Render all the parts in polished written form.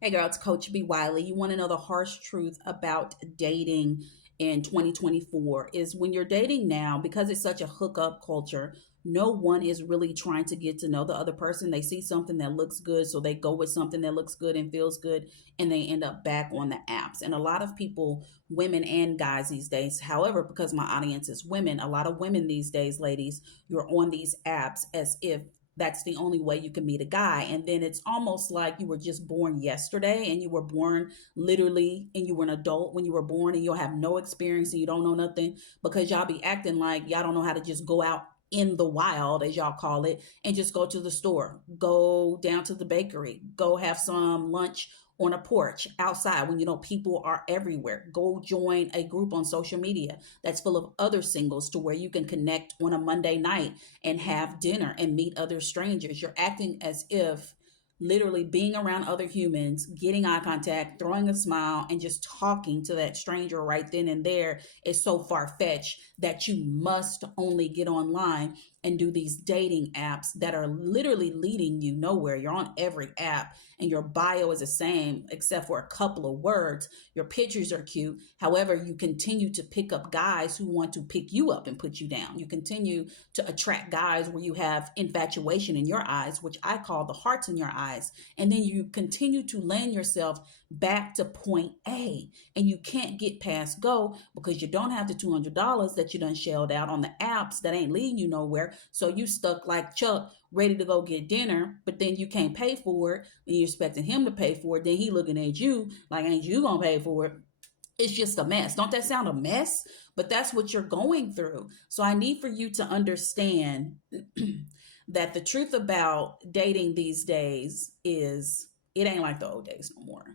Hey girl, it's Coach B. Wiley. You want to know the harsh truth about dating in 2024 is when you're dating now, because it's such a hookup culture, no one is really trying to get to know the other person. They see something that looks good, so they go with something that looks good and feels good, and they end up back on the apps. And a lot of people, women and guys these days, however, because my audience is women, a lot of women these days, ladies, you're on these apps as if that's the only way you can meet a guy. And then it's almost like you were just born yesterday and you were born literally and you were an adult when you were born and you'll have no experience and you don't know nothing because y'all be acting like y'all don't know how to just go out in the wild, as y'all call it, and just go to the store, go down to the bakery, go have some lunch on a porch outside when you know people are everywhere. Go join a group on social media that's full of other singles to where you can connect on a Monday night and have dinner and meet other strangers. You're acting as if literally being around other humans, getting eye contact, throwing a smile, and just talking to that stranger right then and there is so far fetched that you must only get online and do these dating apps that are literally leading you nowhere. You're on every app and your bio is the same except for a couple of words. Your pictures are cute. However, you continue to pick up guys who want to pick you up and put you down. You continue to attract guys where you have infatuation in your eyes, which I call the hearts in your eyes. And then you continue to land yourself back to point A and you can't get past go because you don't have the $200 that you done shelled out on the apps that ain't leading you nowhere. So you stuck like Chuck, ready to go get dinner, but then you can't pay for it and you're expecting him to pay for it. Then he looking at you like, ain't you gonna pay for it? It's just a mess. Don't that sound a mess? But that's what you're going through. So I need for you to understand that the truth about dating these days is it ain't like the old days no more.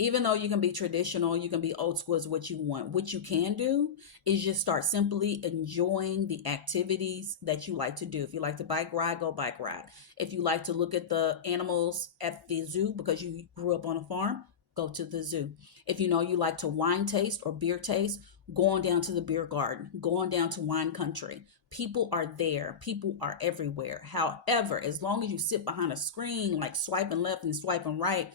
Even though you can be traditional, you can be old school as what you want. What you can do is just start simply enjoying the activities that you like to do. If you like to bike ride, go bike ride. If you like to look at the animals at the zoo because you grew up on a farm, go to the zoo. If you know you like to wine taste or beer taste, go on down to the beer garden, go on down to wine country. People are there. People are everywhere. However, as long as you sit behind a screen, like swiping left and swiping right,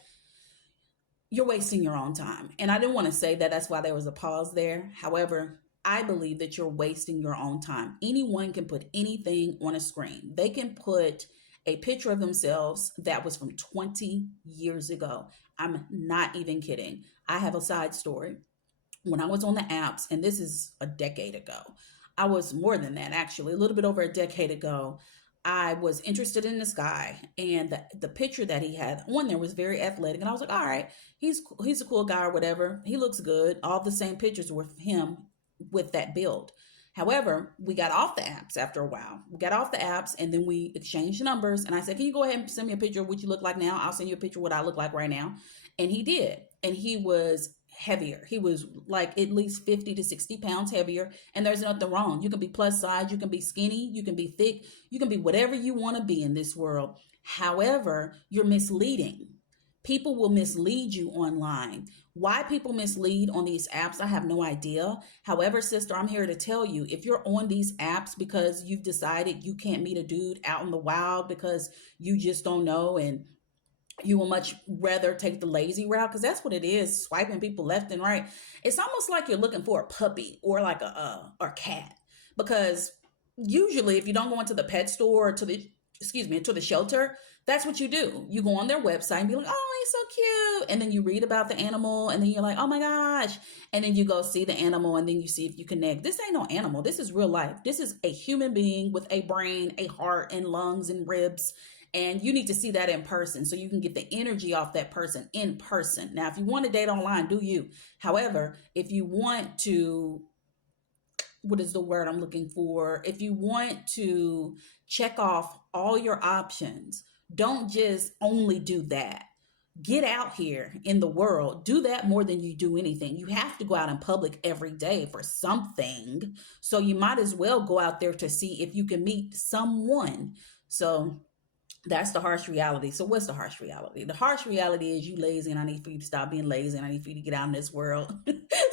you're wasting your own time. And I didn't want to say that. That's why there was a pause there. However, I believe that you're wasting your own time. Anyone can put anything on a screen. They can put a picture of themselves that was from 20 years ago. I'm not even kidding. I have a side story. When I was on the apps, and this is a decade ago, I was more than that actually, a little bit over a decade ago. I was interested in this guy, and the picture that he had on there was very athletic, and I was like, all right, he's a cool guy or whatever. He looks good. All the same pictures were him with that build. However, we got off the apps after a while. We got off the apps and then we exchanged numbers. And I said, can you go ahead and send me a picture of what you look like now? I'll send you a picture of what I look like right now. And he did. And he was heavier. He was like at least 50 to 60 pounds heavier. And there's nothing wrong. You can be plus size. You can be skinny. You can be thick. You can be whatever you want to be in this world. However, you're misleading. People will mislead you online. Why people mislead on these apps, I have no idea. However, sister, I'm here to tell you, if you're on these apps because you've decided you can't meet a dude out in the wild because you just don't know and you will much rather take the lazy route, because that's what it is, swiping people left and right. It's almost like you're looking for a puppy or like a or cat, because usually if you don't go into the pet store or to the to the shelter, that's what you do. You go on their website and be like, oh, he's so cute. And then you read about the animal and then you're like, oh my gosh. And then you go see the animal and then you see if you connect. This ain't no animal. This is real life. This is a human being with a brain, a heart, and lungs and ribs. And you need to see that in person so you can get the energy off that person in person. Now, if you want to date online, do you. However, if you want to, what is the word I'm looking for? If you want to check off all your options, don't just only do that. Get out here in the world. Do that more than you do anything. You have to go out in public every day for something. So you might as well go out there to see if you can meet someone. So That's the harsh reality. So what's the harsh reality? The harsh reality is you lazy, and I need for you to stop being lazy, and I need for you to get out in this world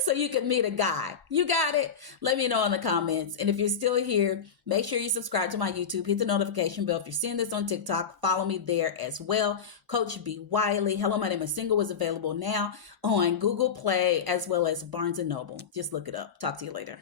so you can meet a guy. You got it? Let me know in the comments. And if you're still here, make sure you subscribe to my YouTube, hit the notification bell. If you're seeing this on TikTok, follow me there as well. Coach B. Wiley. Hello, my name is Single is available now on Google Play as well as Barnes and Noble. Just look it up. Talk to you later.